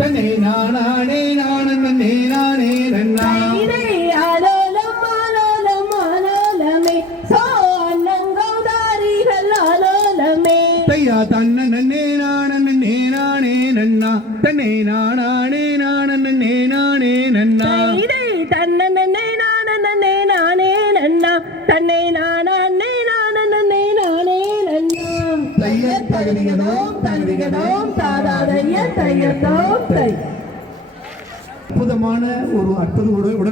தன்னே நானே நானே நானே நன்னா ஆலோலம் ஆலோலம் ஆலோலமே சோ அன்னங்கௌதாரிகள் ஆலோலமே தையா தன்ன நன்னே நானே நன்னா தன்னே நானே நானே நன்னா தன்னே நானே நன்னா தன்னை நானே நானே நன்னா தகதிகதோம் தாதாதைய தையதோம் தை. அற்புதமான ஒரு அற்புத உடற்பயிற்சி.